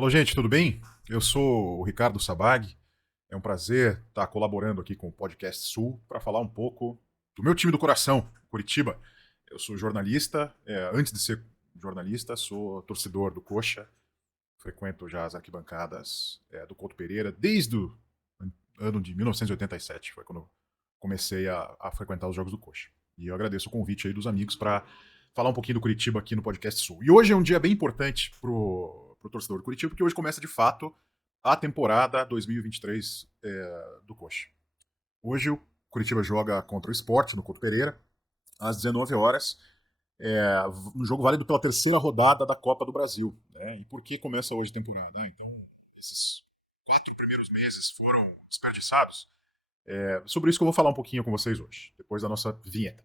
Alô, gente, tudo bem? Eu sou o Ricardo Sabag. É um prazer estar colaborando aqui com o Podcast Sul para falar um pouco do meu time do coração, Curitiba. Eu sou jornalista. Antes de ser jornalista, sou torcedor do Coxa. Frequento já as arquibancadas do Couto Pereira desde o ano de 1987. Foi quando comecei a frequentar os jogos do Coxa. E eu agradeço o convite aí dos amigos para falar um pouquinho do Curitiba aqui no Podcast Sul. E hoje é um dia bem importante pro torcedor do Curitiba, porque hoje começa de fato a temporada 2023 do Coxa. Hoje o Curitiba joga contra o Sport no Couto Pereira, às 19 horas, um jogo válido pela terceira rodada da Copa do Brasil. Né? E por que começa hoje a temporada? Então, esses 4 primeiros meses foram desperdiçados. Sobre isso que eu vou falar um pouquinho com vocês hoje, depois da nossa vinheta.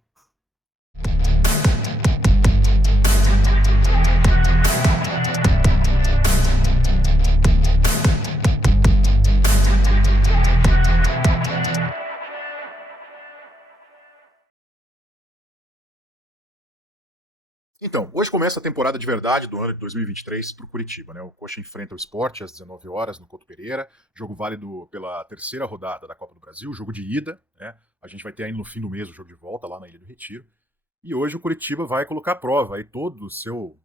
Então, hoje começa a temporada de verdade do ano de 2023 para o Curitiba. Né? O Coxa enfrenta o Sport às 19 horas no Couto Pereira, jogo válido pela terceira rodada da Copa do Brasil, jogo de ida. Né? A gente vai ter ainda no fim do mês o jogo de volta lá na Ilha do Retiro. E hoje o Curitiba vai colocar à prova aí todo o seu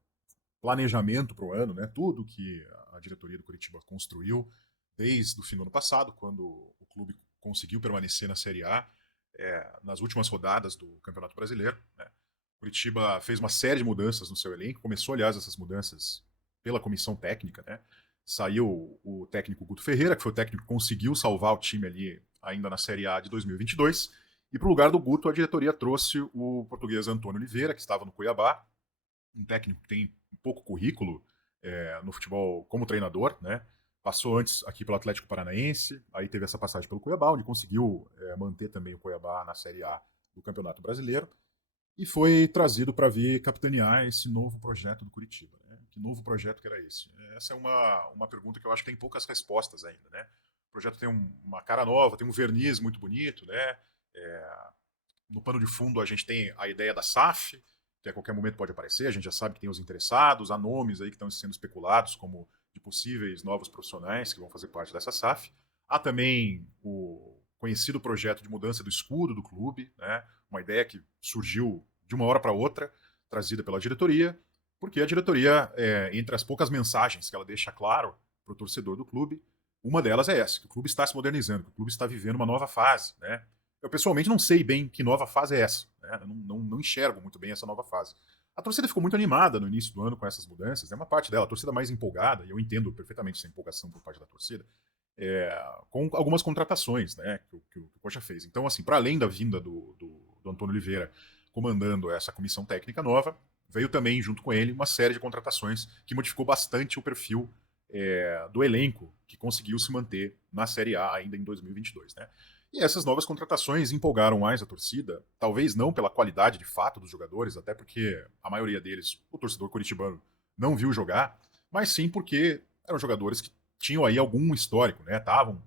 planejamento para o ano, né? Tudo que a diretoria do Curitiba construiu desde o fim do ano passado, quando o clube conseguiu permanecer na Série A, nas últimas rodadas do Campeonato Brasileiro. Né? Curitiba fez uma série de mudanças no seu elenco, começou, aliás, essas mudanças pela comissão técnica, né? Saiu o técnico Guto Ferreira, que foi o técnico que conseguiu salvar o time ali ainda na Série A de 2022, e para o lugar do Guto a diretoria trouxe o português Antônio Oliveira, que estava no Cuiabá, um técnico que tem pouco currículo no futebol como treinador, né? Passou antes aqui pelo Atlético Paranaense, aí teve essa passagem pelo Cuiabá, onde conseguiu manter também o Cuiabá na Série A do Campeonato Brasileiro, e foi trazido para vir capitanear esse novo projeto do Curitiba. Né? Que novo projeto que era esse? Essa é uma pergunta que eu acho que tem poucas respostas ainda. Né? O projeto tem uma cara nova, tem um verniz muito bonito. Né? No pano de fundo a gente tem a ideia da SAF, que a qualquer momento pode aparecer, a gente já sabe que tem os interessados, há nomes aí que estão sendo especulados como de possíveis novos profissionais que vão fazer parte dessa SAF. Há também o conhecido projeto de mudança do escudo do clube, né? Uma ideia que surgiu de uma hora para outra, trazida pela diretoria, porque a diretoria, entre as poucas mensagens que ela deixa claro para o torcedor do clube, uma delas é essa, que o clube está se modernizando, que o clube está vivendo uma nova fase. Né? Eu pessoalmente não sei bem que nova fase é essa, né? Eu não enxergo muito bem essa nova fase. A torcida ficou muito animada no início do ano com essas mudanças, é uma parte dela, a torcida mais empolgada, e eu entendo perfeitamente essa empolgação por parte da torcida, com algumas contratações, né, que o Coxa fez. Então, assim, para além da vinda do Antônio Oliveira comandando essa comissão técnica nova, veio também, junto com ele, uma série de contratações que modificou bastante o perfil do elenco que conseguiu se manter na Série A ainda em 2022. Né? E essas novas contratações empolgaram mais a torcida, talvez não pela qualidade de fato dos jogadores, até porque a maioria deles, o torcedor curitibano, não viu jogar, mas sim porque eram jogadores que tinham aí algum histórico, né? Estavam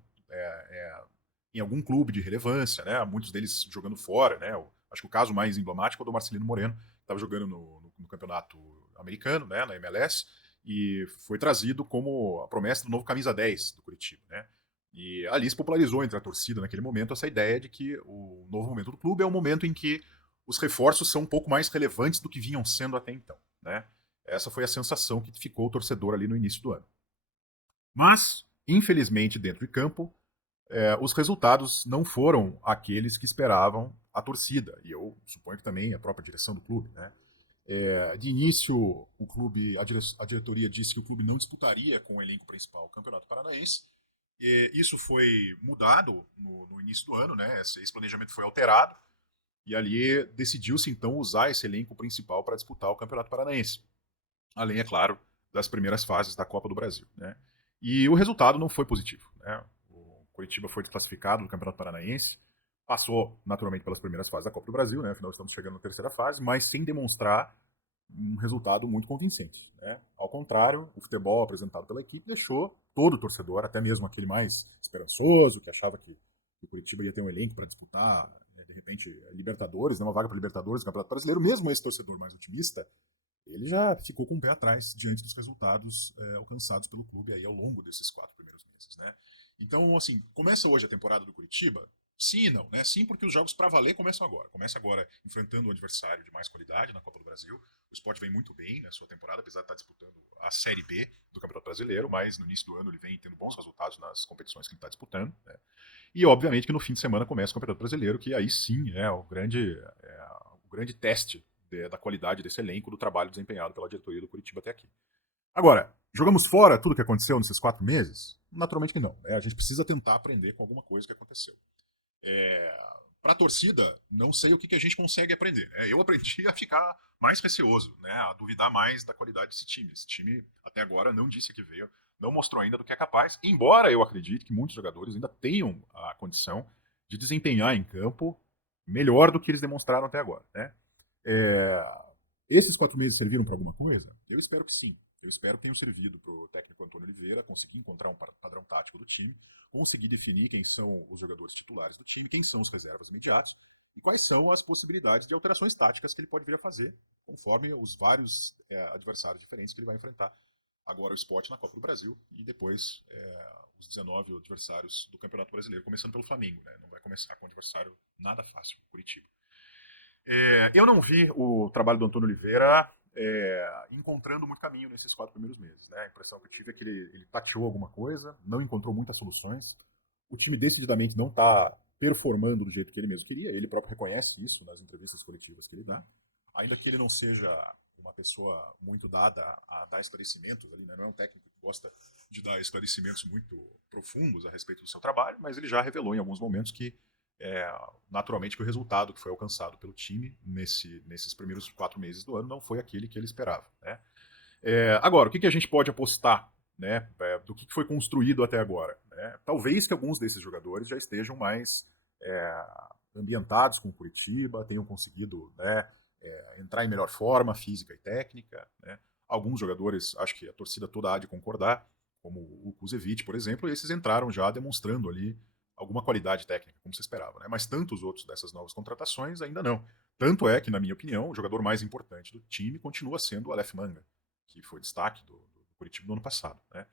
em algum clube de relevância, né? Muitos deles jogando fora, né? Acho que o caso mais emblemático é o do Marcelino Moreno, que estava jogando no campeonato americano, né? Na MLS, e foi trazido como a promessa do novo camisa 10 do Curitiba, né? E ali se popularizou entre a torcida naquele momento essa ideia de que o novo momento do clube é o momento em que os reforços são um pouco mais relevantes do que vinham sendo até então, né? Essa foi a sensação que ficou o torcedor ali no início do ano. Mas, infelizmente, dentro de campo, os resultados não foram aqueles que esperavam a torcida, e eu suponho que também a própria direção do clube. Né? De início, o clube, a diretoria disse que o clube não disputaria com o elenco principal o Campeonato Paranaense. Isso foi mudado no início do ano, né? Esse planejamento foi alterado, e ali decidiu-se então usar esse elenco principal para disputar o Campeonato Paranaense. Além, é claro, das primeiras fases da Copa do Brasil. Né? E o resultado não foi positivo. Né? O Curitiba foi desclassificado do Campeonato Paranaense, passou naturalmente pelas primeiras fases da Copa do Brasil, né? Afinal estamos chegando na terceira fase, mas sem demonstrar um resultado muito convincente. Né? Ao contrário, o futebol apresentado pela equipe deixou todo o torcedor, até mesmo aquele mais esperançoso, que achava que o Curitiba ia ter um elenco para disputar, de repente, Libertadores, né? Uma vaga para Libertadores, Campeonato Brasileiro, mesmo esse torcedor mais otimista, ele já ficou com o pé atrás diante dos resultados alcançados pelo clube aí ao longo desses 4 primeiros meses, né? Então, assim, começa hoje a temporada do Curitiba? Sim e não, né? Sim, porque os jogos para valer começam agora. Começa agora enfrentando o adversário de mais qualidade na Copa do Brasil. O Sport vem muito bem na sua temporada, apesar de estar disputando a Série B do Campeonato Brasileiro, mas no início do ano ele vem tendo bons resultados nas competições que ele está disputando, né? E obviamente que no fim de semana começa o Campeonato Brasileiro, que aí sim é o grande teste da qualidade desse elenco, do trabalho desempenhado pela diretoria do Curitiba até aqui. Agora, jogamos fora tudo que aconteceu nesses 4 meses? Naturalmente que não, né? A gente precisa tentar aprender com alguma coisa que aconteceu. Para a torcida, não sei o que a gente consegue aprender, né? Eu aprendi a ficar mais receoso, né? A duvidar mais da qualidade desse time. Esse time, até agora, não disse que veio, não mostrou ainda do que é capaz, embora eu acredite que muitos jogadores ainda tenham a condição de desempenhar em campo melhor do que eles demonstraram até agora, né? É, Esses 4 meses serviram para alguma coisa? Eu espero que sim. Eu espero que tenham servido para o técnico Antônio Oliveira conseguir encontrar um padrão tático do time, conseguir definir quem são os jogadores titulares do time, quem são os reservas imediatos e quais são as possibilidades de alterações táticas que ele pode vir a fazer, conforme os vários adversários diferentes que ele vai enfrentar. Agora o Sport na Copa do Brasil e depois os 19 adversários do Campeonato Brasileiro, começando pelo Flamengo, né? Não vai começar com um adversário nada fácil, Curitiba. Eu não vi o trabalho do Antônio Oliveira encontrando muito caminho nesses 4 primeiros meses, né? A impressão que eu tive é que ele tateou alguma coisa, não encontrou muitas soluções. O time decididamente não está performando do jeito que ele mesmo queria. Ele próprio reconhece isso nas entrevistas coletivas que ele dá. Ainda que ele não seja uma pessoa muito dada a dar esclarecimentos ali, né? Não é um técnico que gosta de dar esclarecimentos muito profundos a respeito do seu trabalho, mas ele já revelou em alguns momentos que naturalmente que o resultado que foi alcançado pelo time nesses primeiros 4 meses do ano não foi aquele que ele esperava, né? Agora, o que a gente pode apostar, né, do que foi construído até agora, né? Talvez que alguns desses jogadores já estejam mais ambientados com o Curitiba, tenham conseguido, né, entrar em melhor forma física e técnica, né? Alguns jogadores, acho que a torcida toda há de concordar, como o Kuzevic, por exemplo, esses entraram já demonstrando ali alguma qualidade técnica, como se esperava, né? Mas tantos outros dessas novas contratações ainda não. Tanto é que, na minha opinião, o jogador mais importante do time continua sendo o Aleph Manga, que foi destaque do Curitiba no ano passado, né?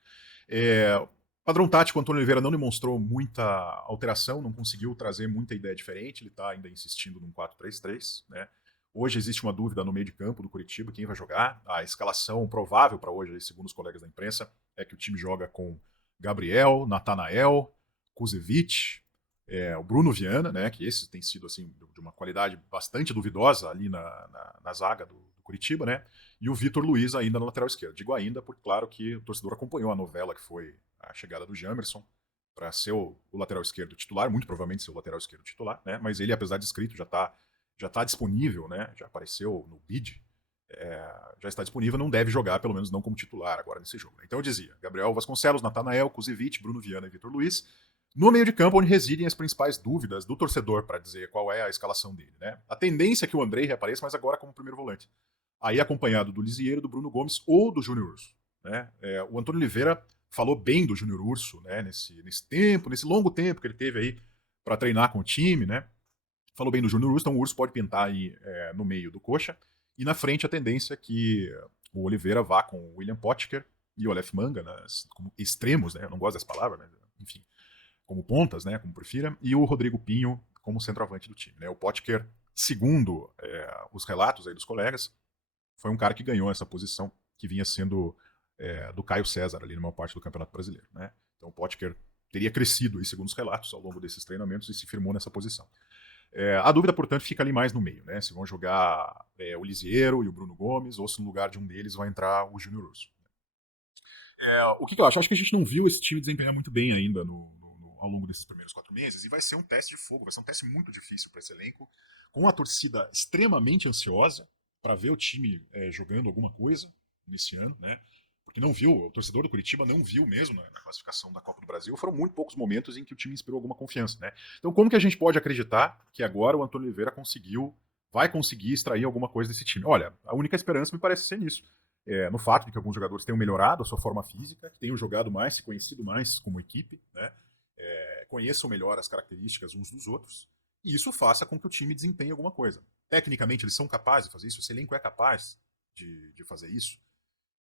Padrão tático, o Antônio Oliveira não demonstrou muita alteração, não conseguiu trazer muita ideia diferente, ele está ainda insistindo num 4-3-3, né? Hoje existe uma dúvida no meio de campo do Curitiba, quem vai jogar. A escalação provável para hoje, segundo os colegas da imprensa, é que o time joga com Gabriel, Natanael, Kuzevic, o Bruno Viana, né, que esse tem sido assim de uma qualidade bastante duvidosa ali na zaga do Curitiba, né, e o Vitor Luiz ainda na lateral esquerda. Digo ainda porque, claro, que o torcedor acompanhou a novela que foi a chegada do Jamerson para ser o lateral esquerdo titular, muito provavelmente ser o lateral esquerdo titular, né, mas ele, apesar de inscrito, já tá disponível, né, já apareceu no bid, já está disponível, não deve jogar, pelo menos não como titular agora nesse jogo. Então eu dizia, Gabriel Vasconcelos, Natanael, Kuzevic, Bruno Viana e Vitor Luiz, no meio de campo onde residem as principais dúvidas do torcedor para dizer qual é a escalação dele, né? A tendência é que o Andrei reapareça, mas agora como primeiro volante. Aí acompanhado do Lisieiro, do Bruno Gomes ou do Júnior Urso, né? O Antônio Oliveira falou bem do Júnior Urso, né? Nesse longo tempo que ele teve aí para treinar com o time, né? Falou bem do Júnior Urso, então o Urso pode pintar aí no meio do Coxa. E na frente a tendência é que o Oliveira vá com o William Potker e o Aleph Manga, né, como extremos, né? Eu não gosto dessa palavra, mas enfim, como pontas, né? Como prefira, e o Rodrigo Pinho como centroavante do time. Né? O Potker, segundo os relatos aí dos colegas, foi um cara que ganhou essa posição que vinha sendo do Caio César ali na maior parte do Campeonato Brasileiro. Né? Então o Potker teria crescido, aí, segundo os relatos, ao longo desses treinamentos e se firmou nessa posição. A dúvida, portanto, fica ali mais no meio, né? Se vão jogar o Lisieiro e o Bruno Gomes, ou se no lugar de um deles vai entrar o Júnior Urso. O que eu acho? Acho que a gente não viu esse time desempenhar muito bem ainda ao longo desses primeiros 4 meses, e vai ser um teste de fogo, vai ser um teste muito difícil para esse elenco, com a torcida extremamente ansiosa para ver o time jogando alguma coisa nesse ano, né? Porque não viu, o torcedor do Curitiba não viu mesmo na classificação da Copa do Brasil, foram muito poucos momentos em que o time inspirou alguma confiança, né? Então como que a gente pode acreditar que agora o Antônio Oliveira vai conseguir extrair alguma coisa desse time? Olha, a única esperança me parece ser nisso. No fato de que alguns jogadores tenham melhorado a sua forma física, que tenham jogado mais, se conhecido mais como equipe, né? Conheçam melhor as características uns dos outros, e isso faça com que o time desempenhe alguma coisa. Tecnicamente, eles são capazes de fazer isso, esse elenco é capaz de fazer isso.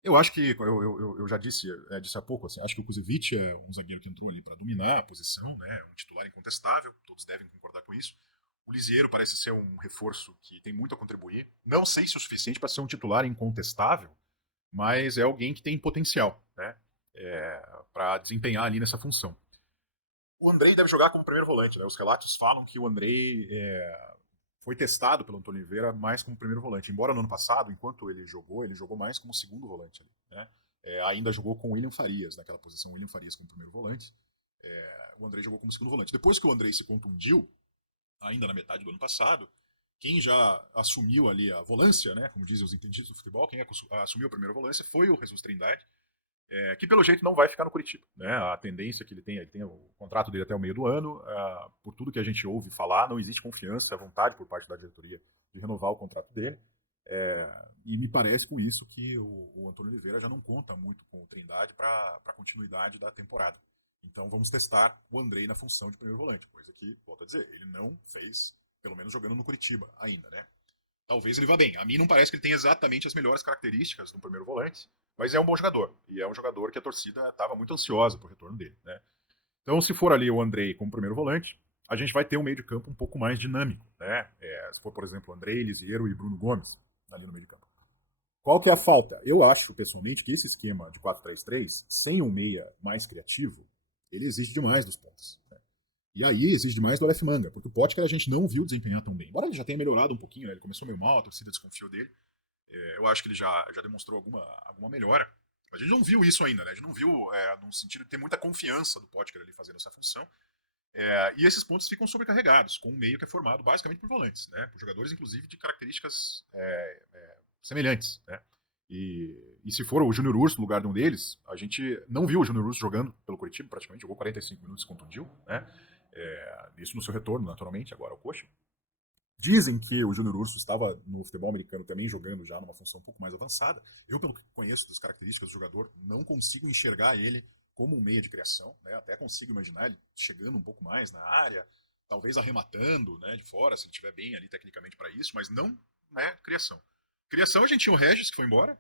Eu acho que, eu já disse, disse há pouco, assim, acho que o Kuzevic é um zagueiro que entrou ali para dominar a posição, né, um titular incontestável, todos devem concordar com isso. O Lisieiro parece ser um reforço que tem muito a contribuir. Não sei se é o suficiente para ser um titular incontestável, mas é alguém que tem potencial, né, para desempenhar ali nessa função. O Andrei deve jogar como primeiro volante, né? Os relatos falam que o Andrei foi testado pelo Antônio Oliveira mais como primeiro volante. Embora no ano passado, enquanto ele jogou mais como segundo volante. Ali, né? Ainda jogou com o William Farias, naquela posição, William Farias como primeiro volante. O Andrei jogou como segundo volante. Depois que o Andrei se contundiu, ainda na metade do ano passado, quem já assumiu ali a volância, né, como dizem os entendidos do futebol, quem assumiu a primeira volância foi o Jesus Trindade, que pelo jeito não vai ficar no Curitiba. Né? A tendência que ele tem o contrato dele até o meio do ano, por tudo que a gente ouve falar, não existe confiança, vontade por parte da diretoria de renovar o contrato dele. E me parece com isso que o Antônio Oliveira já não conta muito com o Trindade para a continuidade da temporada. Então vamos testar o Andrei na função de primeiro volante, coisa que, volto a dizer, ele não fez, pelo menos jogando no Curitiba ainda, né? Talvez ele vá bem. A mim não parece que ele tenha exatamente as melhores características do primeiro volante, mas é um bom jogador. E é um jogador que a torcida estava muito ansiosa por retorno dele. Né? Então, se for ali o Andrei como primeiro volante, a gente vai ter um meio de campo um pouco mais dinâmico. Né? Se for, por exemplo, Andrei, Lisieiro e Bruno Gomes ali no meio de campo. Qual que é a falta? Eu acho, pessoalmente, que esse esquema de 4-3-3, sem um meia mais criativo, ele exige demais dos pontos. Né? E aí exige demais do Aleph Manga, porque o Potker a gente não viu desempenhar tão bem. Embora ele já tenha melhorado um pouquinho, né? Ele começou meio mal, a torcida desconfiou dele. Eu acho que ele já demonstrou alguma melhora. Mas a gente não viu isso ainda, né? A gente não viu no sentido de ter muita confiança do Potker ali fazendo essa função. E esses pontos ficam sobrecarregados, com um meio que é formado basicamente por volantes, né? Por jogadores, inclusive, de características semelhantes, né? E se for o Júnior Urso no lugar de um deles, a gente não viu o Júnior Urso jogando pelo Curitiba, praticamente, jogou 45 minutos e contundiu, né? Isso no seu retorno, naturalmente, agora ao Coxa. Dizem que o Júnior Urso estava no futebol americano também jogando já numa função um pouco mais avançada. Eu, pelo que conheço das características do jogador, não consigo enxergar ele como um meia de criação. Né? Até consigo imaginar ele chegando um pouco mais na área, talvez arrematando, né, de fora, se ele estiver bem ali tecnicamente para isso, mas não criação. Criação, a gente tinha o Regis, que foi embora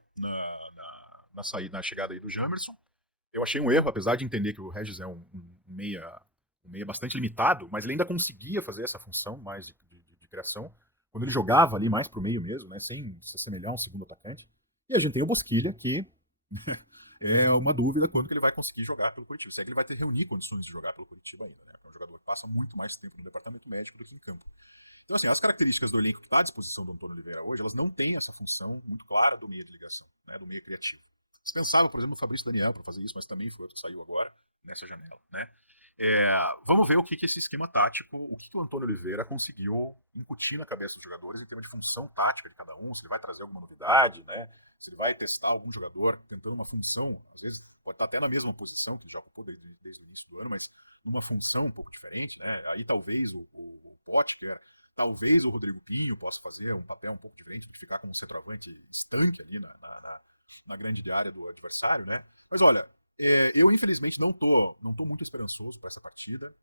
na saída, na chegada aí do Jamerson. Eu achei um erro, apesar de entender que o Regis é um meia bastante limitado, mas ele ainda conseguia fazer essa função mais de criação, quando ele jogava ali mais pro meio mesmo, né, sem se assemelhar a um segundo atacante. E a gente tem o Bosquilha, que é uma dúvida quando que ele vai conseguir jogar pelo Curitiba. Se é que ele vai ter reunir condições de jogar pelo Curitiba ainda, né? É um jogador que passa muito mais tempo no departamento médico do que em campo. Então, assim, as características do elenco que está à disposição do Antônio Oliveira hoje, elas não têm essa função muito clara do meia de ligação, né, do meia criativo. Dispensava, por exemplo, o Fabrício Daniel para fazer isso, mas também foi outro que saiu agora nessa janela, né? Vamos ver o que esse esquema tático, o que o Antônio Oliveira conseguiu incutir na cabeça dos jogadores em termos de função tática de cada um, se ele vai trazer alguma novidade, né? Se ele vai testar algum jogador tentando uma função, às vezes pode estar até na mesma posição que ele já ocupou desde o início do ano, mas numa função um pouco diferente, né? Aí talvez o Potker, talvez o Rodrigo Pinho possa fazer um papel um pouco diferente, de ficar como um centroavante estanque ali na grande área do adversário, né? Mas olha, eu infelizmente não tô muito esperançoso para essa partida.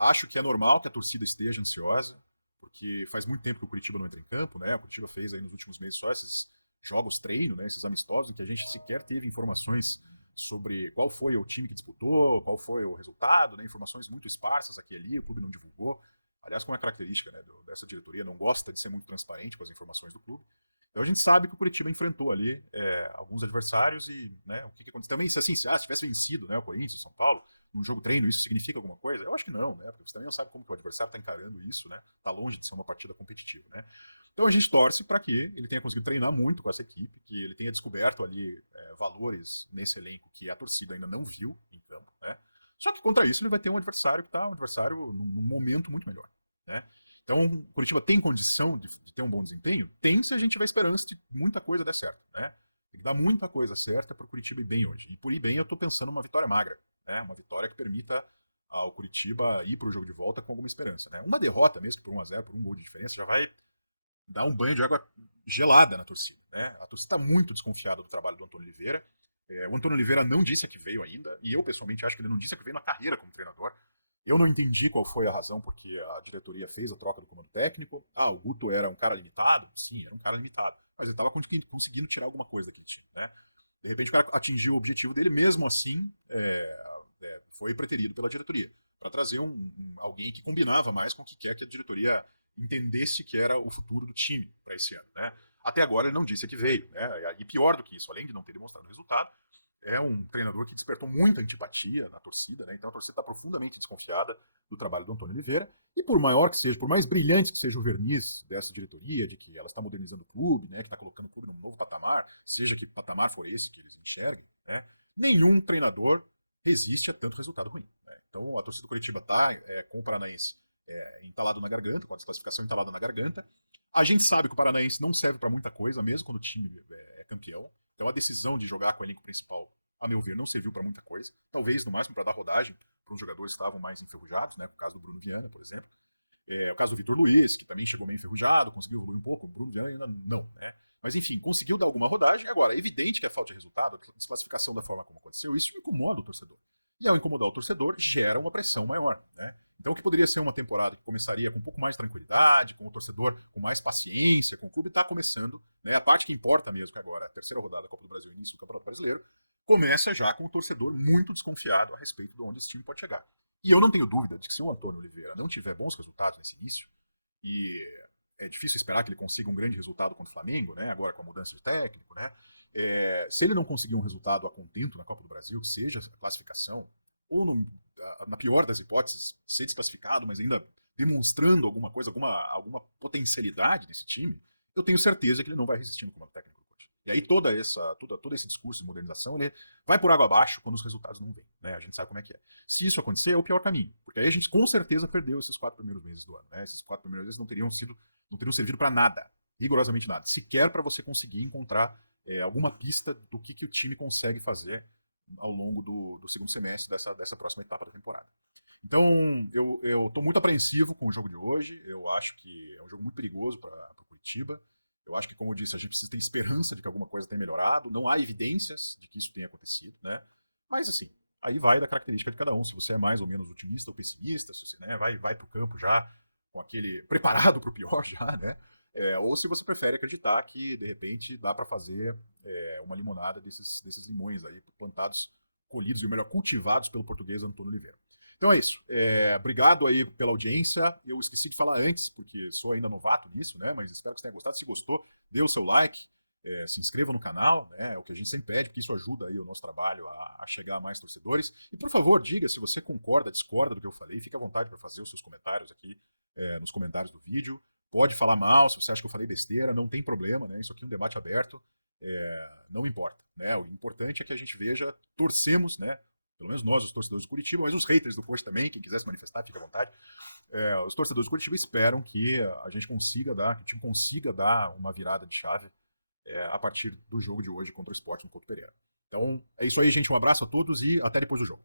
Acho que é normal que a torcida esteja ansiosa, porque faz muito tempo que o Curitiba não entra em campo, né? O Curitiba fez aí nos últimos meses só esses jogos treino, né? Esses amistosos, em que a gente sequer teve informações sobre qual foi o time que disputou, qual foi o resultado, né? Informações muito esparsas aqui e ali, o clube não divulgou. Aliás, como é característica, né, dessa diretoria, não gosta de ser muito transparente com as informações do clube. Então a gente sabe que o Curitiba enfrentou ali alguns adversários e, né, o que aconteceu. Também, assim, se tivesse vencido, né, o Corinthians, o São Paulo, num jogo treino, isso significa alguma coisa? Eu acho que não, né? Porque você também não sabe como que o adversário está encarando isso, né? Está longe de ser uma partida competitiva, né? Então a gente torce para que ele tenha conseguido treinar muito com essa equipe, que ele tenha descoberto ali valores nesse elenco que a torcida ainda não viu em campo, né? Só que contra isso ele vai ter um adversário que está um adversário num momento muito melhor, né? Então o Curitiba tem condição de ter um bom desempenho? Tem, se a gente tiver esperança de muita coisa der certo, né? Tem que dar muita coisa certa para o Curitiba ir bem hoje. E por ir bem eu estou pensando numa vitória magra, né? Uma vitória que permita ao Curitiba ir para o jogo de volta com alguma esperança, né? Uma derrota mesmo, por 1-0, por um gol de diferença, já vai dar um banho de água gelada na torcida, né? A torcida está muito desconfiada do trabalho do Antônio Oliveira. O Antônio Oliveira não disse a que veio ainda, e eu pessoalmente acho que ele não disse a que veio na carreira como treinador. Eu não entendi qual foi a razão porque a diretoria fez a troca do comando técnico. Ah, o Guto era um cara limitado? Sim, era um cara limitado. Mas ele estava conseguindo tirar alguma coisa daquele time, né? De repente o cara atingiu o objetivo dele, mesmo assim foi preterido pela diretoria para trazer alguém que combinava mais com o que quer que a diretoria entendesse que era o futuro do time para esse ano, né? Até agora ele não disse que veio, né? E pior do que isso, além de não ter demonstrado resultado, é um treinador que despertou muita antipatia na torcida, né? Então a torcida está profundamente desconfiada do trabalho do Antônio Oliveira. E por maior que seja, por mais brilhante que seja o verniz dessa diretoria, de que ela está modernizando o clube, né? Que está colocando o clube num novo patamar, seja que patamar for esse que eles enxerguem, né? Nenhum treinador resiste a tanto resultado ruim, né? Então a torcida do Curitiba está com o Paranaense entalado na garganta, com a desclassificação entalada na garganta. A gente sabe que o Paranaense não serve para muita coisa, mesmo quando o time é campeão. Então a decisão de jogar com o elenco principal, a meu ver, não serviu para muita coisa. Talvez, no máximo, para dar rodagem para os jogadores que estavam mais enferrujados, né? O caso do Bruno Viana, por exemplo. O caso do Vitor Luiz, que também chegou meio enferrujado, conseguiu evoluir um pouco. O Bruno Viana ainda não, né? Mas, enfim, conseguiu dar alguma rodagem. Agora, é evidente que a falta de resultado, a desclassificação da forma como aconteceu, isso incomoda o torcedor. E ao incomodar o torcedor, gera uma pressão maior, né? Então, o que poderia ser uma temporada que começaria com um pouco mais de tranquilidade, com o torcedor com mais paciência, com o clube está começando, né? A parte que importa mesmo, que agora é a terceira rodada da Copa do Brasil, início do Campeonato Brasileiro, começa já com o torcedor muito desconfiado a respeito de onde esse time pode chegar. E eu não tenho dúvida de que se o Antônio Oliveira não tiver bons resultados nesse início, e é difícil esperar que ele consiga um grande resultado contra o Flamengo, né? Agora com a mudança de técnico, né? Se ele não conseguir um resultado a contento na Copa do Brasil, que seja a classificação, ou na pior das hipóteses, ser desclassificado, mas ainda demonstrando alguma coisa, alguma potencialidade desse time, eu tenho certeza que ele não vai resistir no comando técnico do Coxa. E aí todo esse discurso de modernização, ele vai por água abaixo quando os resultados não vêm, né? A gente sabe como é que é. Se isso acontecer, é o pior caminho, porque aí a gente com certeza perdeu esses 4 primeiros meses do ano, né? Esses 4 primeiros meses não teriam servido para nada, rigorosamente nada, sequer para você conseguir encontrar alguma pista do que o time consegue fazer ao longo do segundo semestre dessa próxima etapa da temporada. Então, eu estou muito apreensivo com o jogo de hoje. Eu acho que é um jogo muito perigoso para o Curitiba. Eu acho que, como eu disse, a gente precisa ter esperança de que alguma coisa tenha melhorado. Não há evidências de que isso tenha acontecido, né? Mas, assim, aí vai da característica de cada um. Se você é mais ou menos otimista ou pessimista, se você vai para o campo já com aquele preparado para o pior já, né? Ou se você prefere acreditar que, de repente, dá para fazer uma limonada desses limões aí, plantados, colhidos e, melhor, cultivados pelo português Antônio Oliveira. Então é isso. Obrigado aí pela audiência. Eu esqueci de falar antes, porque sou ainda novato nisso, né? Mas espero que você tenha gostado. Se gostou, dê o seu like, se inscreva no canal, né? É o que a gente sempre pede, porque isso ajuda aí o nosso trabalho a chegar a mais torcedores. E por favor, diga se você concorda, discorda do que eu falei. Fique à vontade para fazer os seus comentários aqui nos comentários do vídeo. Pode falar mal, se você acha que eu falei besteira, não tem problema, né? Isso aqui é um debate aberto. Não importa, né? O importante é que a gente veja, torcemos, né? Pelo menos nós, os torcedores do Curitiba, mas os haters do Coxa também, quem quiser se manifestar, fique à vontade. Os torcedores do Curitiba esperam que a gente consiga dar, que o time consiga dar uma virada de chave a partir do jogo de hoje contra o Sport no Couto Pereira. Então, é isso aí, gente. Um abraço a todos e até depois do jogo.